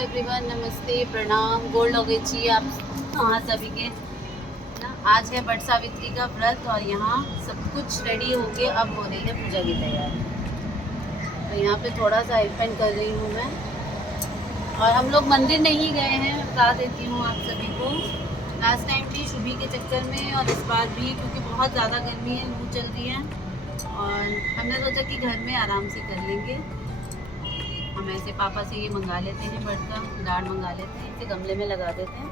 Everyone, नमस्ते, प्रणाम, gold हो गई जी आप हाँ सभी के ना। आज है बट सावित्री का व्रत और यहाँ सब कुछ रेडी हो के अब हो रही है पूजा की तैयारी। तो यहाँ पे थोड़ा सा हेल्प कर रही हूँ मैं। और हम लोग मंदिर नहीं गए हैं, बता देती हूँ आप सभी को। लास्ट टाइम भी शुभी के चक्कर में और इस बार भी, क्योंकि बहुत ज़्यादा गर्मी है, लू चल रही है और हमने सोचा कि घर में आराम से कर लेंगे। हम ऐसे पापा से ये मंगा लेते हैं, बट का दाढ़ मंगा लेते हैं, इसे गमले में लगा देते हैं,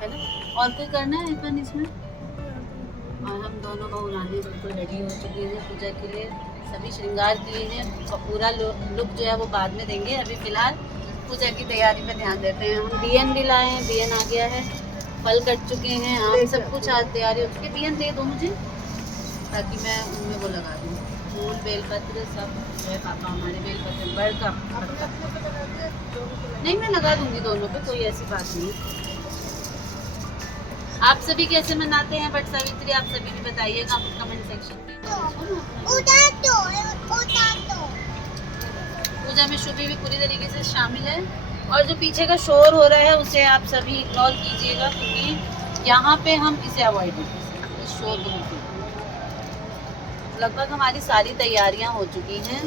है ना। और कोई करना है अपन इसमें। और हम दोनों बहू रानी बिल्कुल रेडी हो चुकी है पूजा के लिए, सभी श्रृंगार किए हैं। पूरा लुक जो है वो बाद में देंगे, अभी फ़िलहाल पूजा की तैयारी पे ध्यान देते हैं। हम बियन भी लाए हैं, बियन आ गया है, फल कट चुके हैं, आम सब कुछ आज तैयारी हो चुकी है। बियन दे दो मुझे ताकि मैं उनमें वो लगा दूँ, फूल बेलपत्र सब जो है। पापा हमारे बेलपत्र बड़ का नहीं, मैं लगा दूंगी दोनों पे, कोई ऐसी बात नहीं। आप सभी कैसे मनाते हैं बट सावित्री, आप सभी भी बताइएगा कमेंट सेक्शन में। पूजा में शुभी भी पूरी तरीके से शामिल है और जो पीछे का शोर हो रहा है उसे आप सभी इग्नोर कीजिएगा, क्योंकि यहाँ पे हम इसे अवॉइड करेंगे, इस शोर को। लगभग हमारी सारी तैयारियां हो चुकी हैं।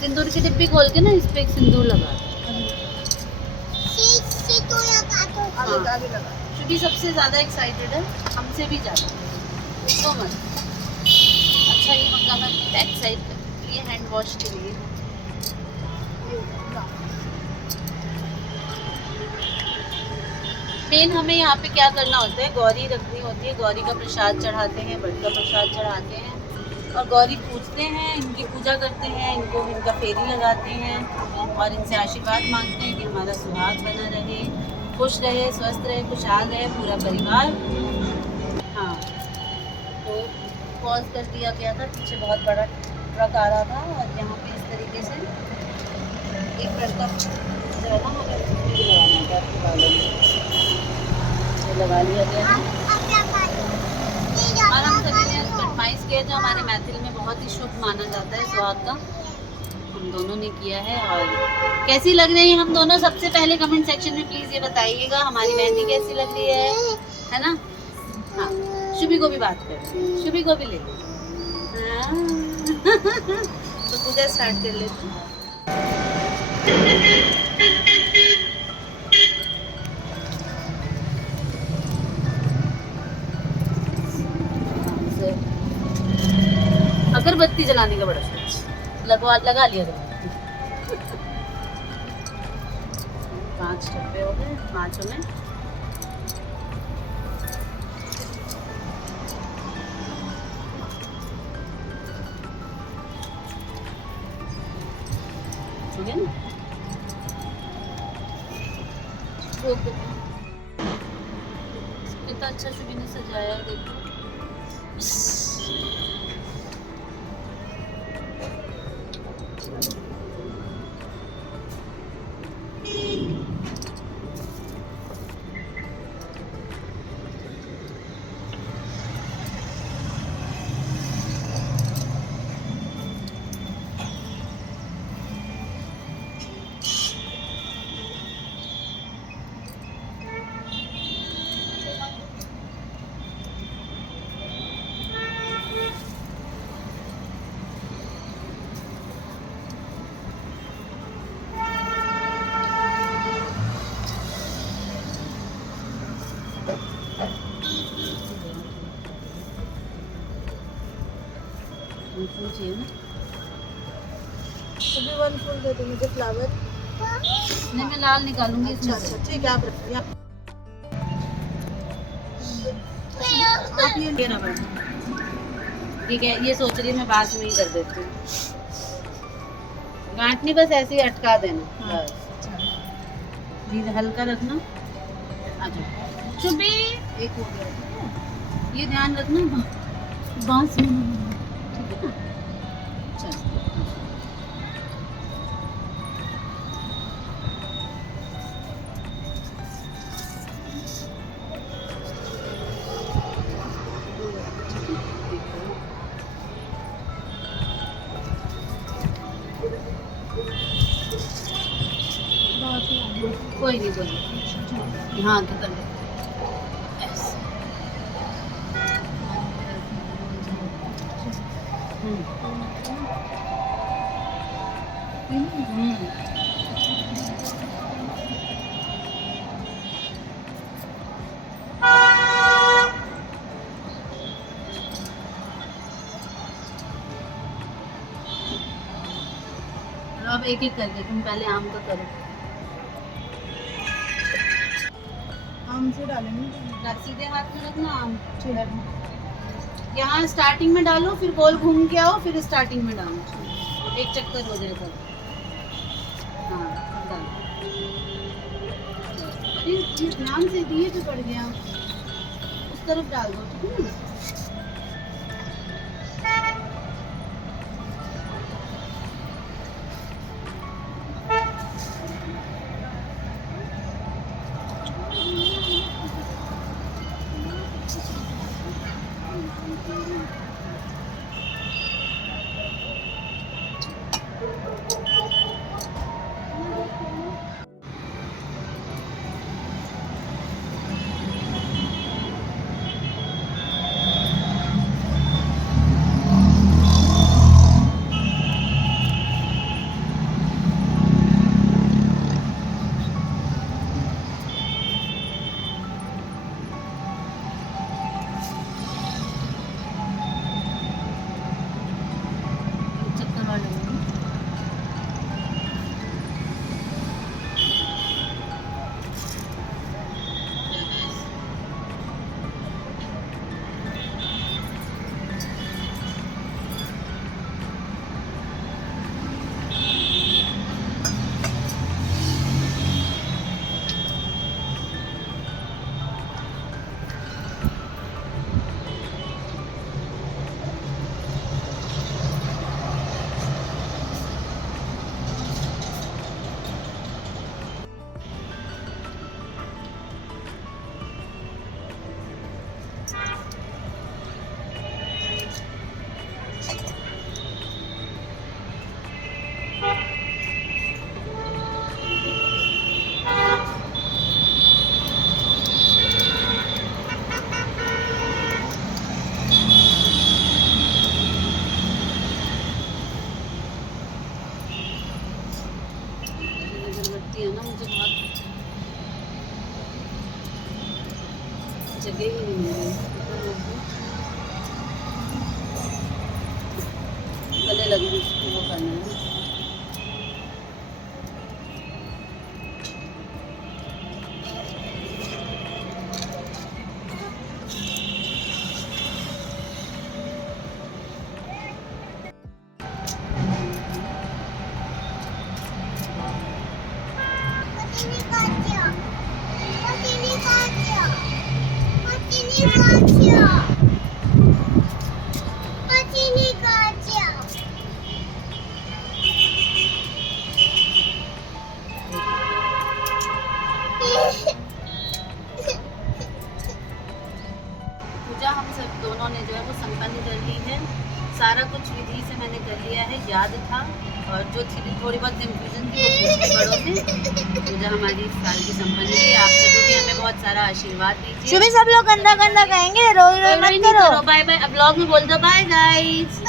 सिंदूर की डिब्बी खोल के ना इस पे एक सिंदूर लगा दो। शुभी सबसे ज्यादा एक्साइटेड है, हमसे भी ज्यादा, तो मत। अच्छा ये मग्गा मैं बैक साइड के लिए हैंड वॉश के लिए। मेन हमें यहाँ पे क्या करना होता है, गौरी रखनी होती है, गौरी का प्रसाद चढ़ाते हैं, बट का प्रसाद चढ़ाते हैं और गौरी पूजते हैं, इनकी पूजा करते हैं, इनको इनका फेरी लगाते हैं और इनसे आशीर्वाद मांगते हैं कि हमारा सुहाग बना रहे, खुश रहे, स्वस्थ रहे, खुशहाल रहे पूरा परिवार। हाँ, तो पॉज कर दिया गया था, पीछे बहुत बड़ा ट्रक आ रहा था और यहाँ पे इस तरीके से एक ट्रक का जो है ना लगा लिया गया है। और हम सभी ने फरमाइश किया जो हमारे मैथिल में बहुत ही शुभ माना जाता है सुहाग का, हम दोनों ने किया है। और कैसी लग रही है हम दोनों, सबसे पहले कमेंट सेक्शन में प्लीज ये बताइएगा हमारी मेहंदी कैसी लग रही है ना। हाँ, शुभी को भी बात कर, शुभी को भी ले लो। तो पूजा स्टार्ट कर लेते हैं। अगरबत्ती जलाने का बड़ा सोच, लगा लिया अगरबत्ती। 5 डब्बे हो गए, 5 में ठीक है ना। कितना अच्छा शुभी ने सजाया है, देखो। फूल चाहिए ना, सभी 1 फूल दे दो मुझे, फ्लावर। नहीं मैं लाल निकालूंगी। अच्छा ठीक है, आप रखिए। आप ये ना ठीक है, ये सोच रही मैं बात नहीं कर देती हूँ, गांठनी बस ऐसे ही अटका देना। हाँ। बस हल्का रखना। अच्छा शुभी एक हो गया, ये ध्यान रखना बांस में ठीक है ना। चल कोई नहीं। हाँ तो कर लो ऐसे। अब एक एक करके तुम पहले आम का करो। आम से डालेंगे। सीधे हाथ में रखना आम। यहाँ स्टार्टिंग में डालो, फिर गोल घूम के आओ, फिर स्टार्टिंग में डालो, एक चक्कर हो जाएगा। हाँ डालो। ये ध्यान से दिए पे पड़ गया, उस तरफ डाल दो, ठीक है ना। है ना, मुझे बहुत जगह ही नहीं मिल रही। गले लगे वो करना है। पूजा हम सब दोनों ने जो है वो संपन्न कर ली है। सारा कुछ विधि से मैंने कर लिया है, याद था, और जो थोड़ी बहुत कंफ्यूजन थी वो पूछ बड़ों से। पूजा हमारी इस साल की संपन्न हुई। आप सभी भी हमें बहुत सारा आशीर्वाद दीजिए। सुबह सब लोग गंदा गंदा कहेंगे, रोई रोई मत करो। Bye bye. अब ब्लॉग में बोल दो बाय गाइस।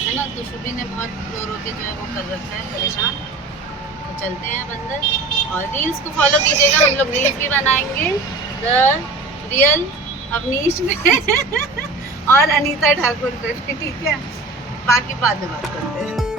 है ना, तो शुभी ने बहुत रो रो के जो है वो कर रखा है परेशान। तो चलते हैं अब अंदर, और रील्स को फॉलो कीजिएगा। हम लोग रील्स भी बनाएंगे द रियल अवनीश में और अनीता ठाकुर पे भी, ठीक है। बाकी बाद में बात करते हैं।